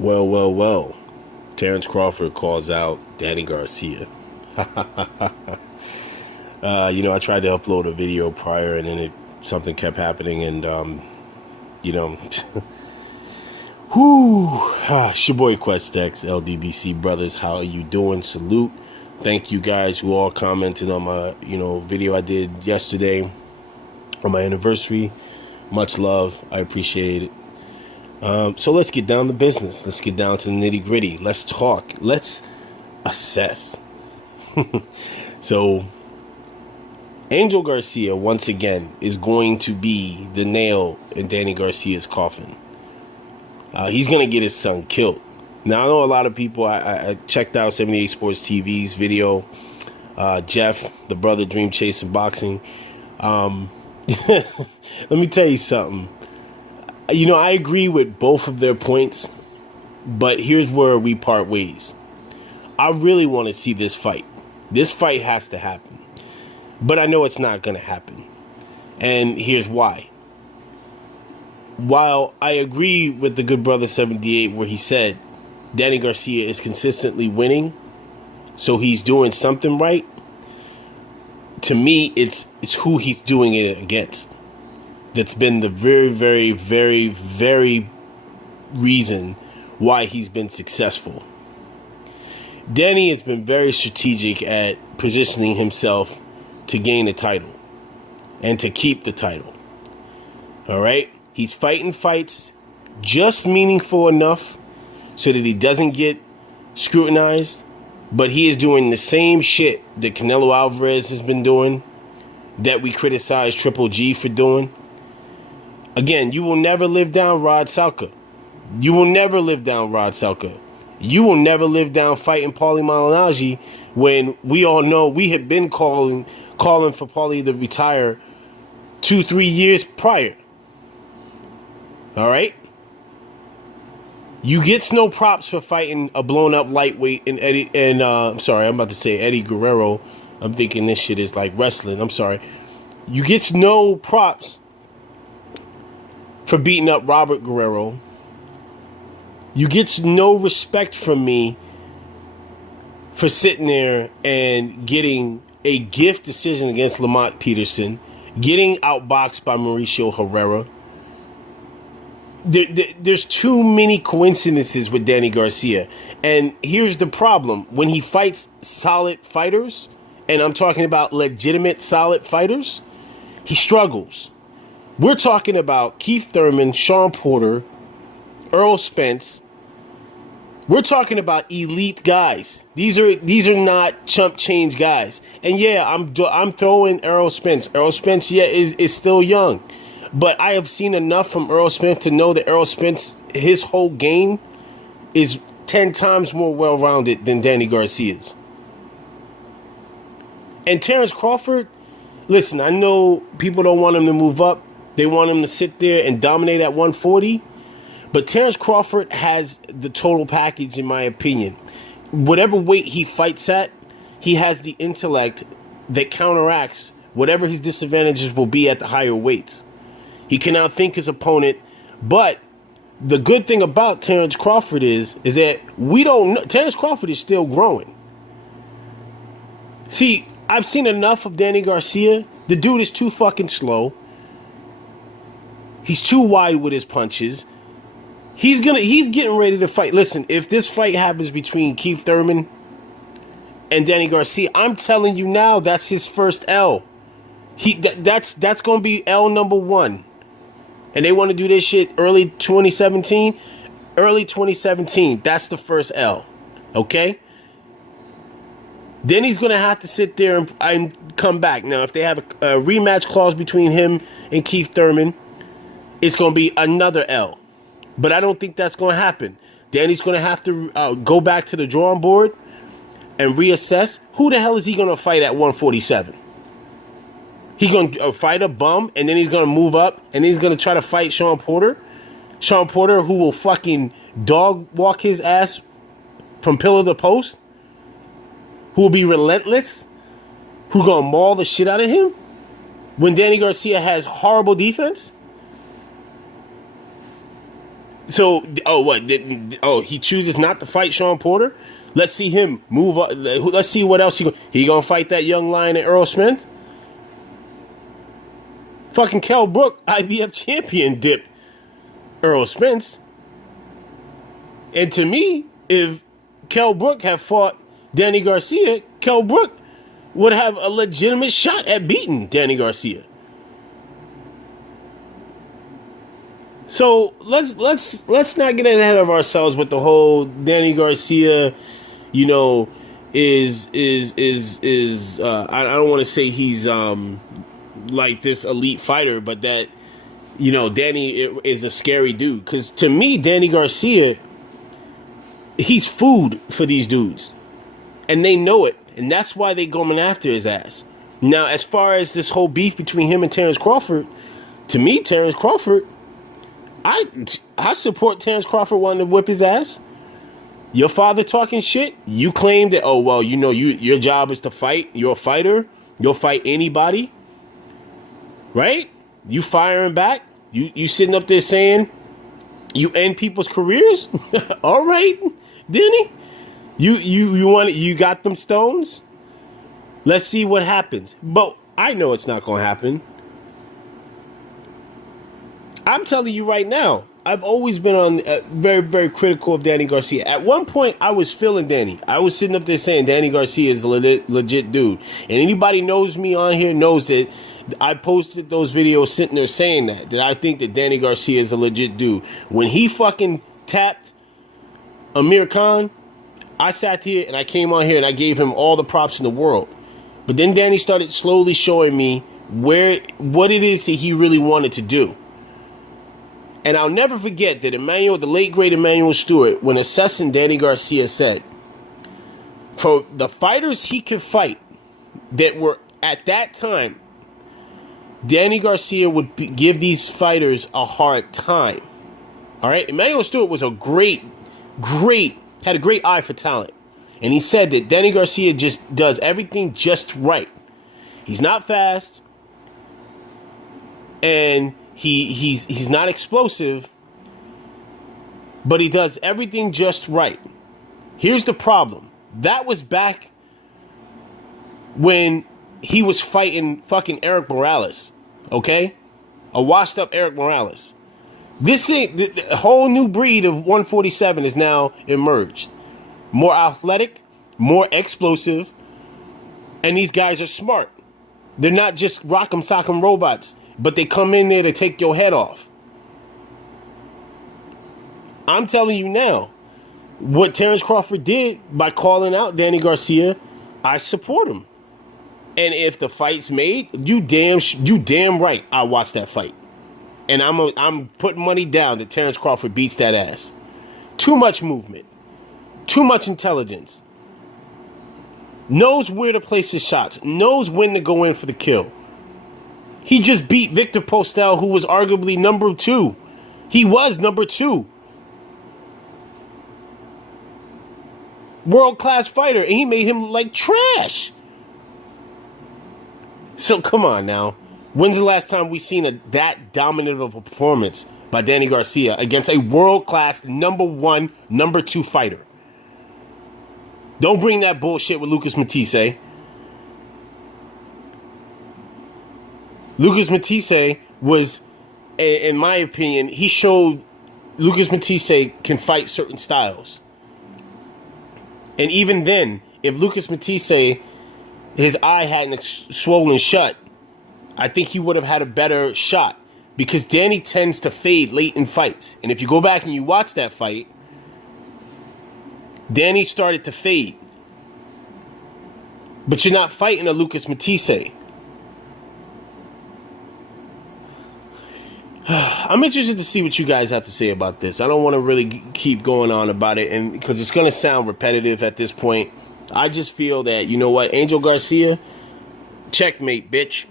Well. Terrance Crawford calls out Danny Garcia. I tried to upload a video prior, and then something kept happening, and it's your boy QuestX, LDBC brothers. How are you doing? Salute. Thank you guys who all commented on my video I did yesterday on my anniversary. Much love. I appreciate it. So let's get down to business. Let's get down to the nitty gritty. Let's talk. Let's assess. So Angel Garcia, once again, is going to be the nail in Danny Garcia's coffin. He's going to get his son killed. Now, I know a lot of people, I checked out 78 Sports TV's video. Jeff, the brother Dream Chasing Boxing. Let me tell you something. I agree with both of their points, but here's where we part ways. I really want to see this fight. This fight has to happen, but I know it's not going to happen. And here's why. While I agree with the good brother 78 where he said Danny Garcia is consistently winning, so he's doing something right, to me, it's who he's doing it against that's been the very, very, very, very reason why he's been successful. Danny has been very strategic at positioning himself to gain the title and to keep the title. All right? He's fighting fights just meaningful enough so that he doesn't get scrutinized, but he is doing the same shit that Canelo Alvarez has been doing, that we criticize Triple G for doing. Again, you will never live down Rod Salka. You will never live down Rod Salka. You will never live down fighting Paulie Malignaggi when we all know we had been calling for Paulie to retire 2-3 years prior. All right? You get no props for fighting a blown up lightweight in Eddie Guerrero. I'm thinking this shit is like wrestling. I'm sorry. You get no props for beating up Robert Guerrero. You get no respect from me for sitting there and getting a gift decision against Lamont Peterson, getting outboxed by Mauricio Herrera. There's too many coincidences with Danny Garcia. And here's the problem. When he fights solid fighters, and I'm talking about legitimate solid fighters, he struggles. We're talking about Keith Thurman, Sean Porter, Earl Spence. We're talking about elite guys. These are not chump change guys. And yeah, I'm throwing Earl Spence. Earl Spence, yeah, is still young. But I have seen enough from Earl Spence to know that Earl Spence, his whole game is 10 times more well-rounded than Danny Garcia's. And Terrance Crawford, listen, I know people don't want him to move up. They want him to sit there and dominate at 140. But Terrance Crawford has the total package, in my opinion. Whatever weight he fights at, he has the intellect that counteracts whatever his disadvantages will be at the higher weights. He can outthink his opponent. But the good thing about Terrance Crawford is that we don't know. Terrance Crawford is still growing. See, I've seen enough of Danny Garcia. The dude is too fucking slow. He's too wide with his punches. He's getting ready to fight. Listen, if this fight happens between Keith Thurman and Danny Garcia, I'm telling you now, that's his first L. That's going to be L number 1. And they want to do this shit early 2017. Early 2017, that's the first L. Okay? Then he's going to have to sit there and come back. Now, if they have a rematch clause between him and Keith Thurman, it's going to be another L. But I don't think that's going to happen. Danny's going to have to go back to the drawing board and reassess. Who the hell is he going to fight at 147? He's going to fight a bum, and then he's going to move up, and then he's going to try to fight Sean Porter. Sean Porter, who will fucking dog walk his ass from pillar to post. Who will be relentless. Who going to maul the shit out of him. When Danny Garcia has horrible defense. So, oh, what? He chooses not to fight Sean Porter? Let's see him move up. Let's see what else he gonna fight that young lion at Earl Spence? Fucking Kell Brook, IBF champion, dip Earl Spence. And to me, if Kell Brook had fought Danny Garcia, Kell Brook would have a legitimate shot at beating Danny Garcia. So let's not get ahead of ourselves with the whole Danny Garcia, you know, is I don't want to say he's like this elite fighter, but that, you know, Danny is a scary dude. Because to me, Danny Garcia, he's food for these dudes, and they know it, and that's why they going after his ass. Now, as far as this whole beef between him and Terrance Crawford, to me, Terrance Crawford, I support Terrance Crawford wanting to whip his ass. Your father talking shit. You claim that, oh, well, you know, your job is to fight. You're a fighter. You'll fight anybody. Right? You firing back. You sitting up there saying you end people's careers. All right, Denny. You got them stones. Let's see what happens. But I know it's not going to happen. I'm telling you right now, I've always been on very, very critical of Danny Garcia. At one point, I was feeling Danny. I was sitting up there saying Danny Garcia is a legit dude. And anybody knows me on here knows that I posted those videos sitting there saying that I think that Danny Garcia is a legit dude. When he fucking tapped Amir Khan, I sat here and I came on here and I gave him all the props in the world. But then Danny started slowly showing me what it is that he really wanted to do. And I'll never forget that the late great Emmanuel Stewart, when assessing Danny Garcia, said, for the fighters he could fight that were at that time, Danny Garcia would give these fighters a hard time. All right? Emmanuel Stewart was had a great eye for talent. And he said that Danny Garcia just does everything just right. He's not fast. And he's not explosive, but he does everything just right. Here's the problem. That was back when he was fighting fucking Eric Morales, okay? A washed up Eric Morales. This ain't the whole new breed of 147 is now emerged. More athletic, more explosive, and these guys are smart. They're not just rock'em sock'em robots, but they come in there to take your head off. I'm telling you now, what Terrance Crawford did by calling out Danny Garcia, I support him. And if the fight's made, you damn right I watched that fight. And I'm putting money down that Terrance Crawford beats that ass. Too much movement. Too much intelligence. Knows where to place his shots. Knows when to go in for the kill. He just beat Victor Postel, who was arguably number 2. He was number 2. World-class fighter, and he made him look like trash. So come on now. When's the last time we seen that dominant of a performance by Danny Garcia against a world-class number 1, number 2 fighter? Don't bring that bullshit with Lucas Matisse. Lucas Matisse was, in my opinion, he showed Lucas Matisse can fight certain styles. And even then, if Lucas Matisse, his eye hadn't swollen shut, I think he would have had a better shot. Because Danny tends to fade late in fights. And if you go back and you watch that fight, Danny started to fade. But you're not fighting a Lucas Matisse. I'm interested to see what you guys have to say about this. I don't want to really keep going on about it, and because it's going to sound repetitive at this point. I just feel that, you know what, Angel Garcia, checkmate, bitch.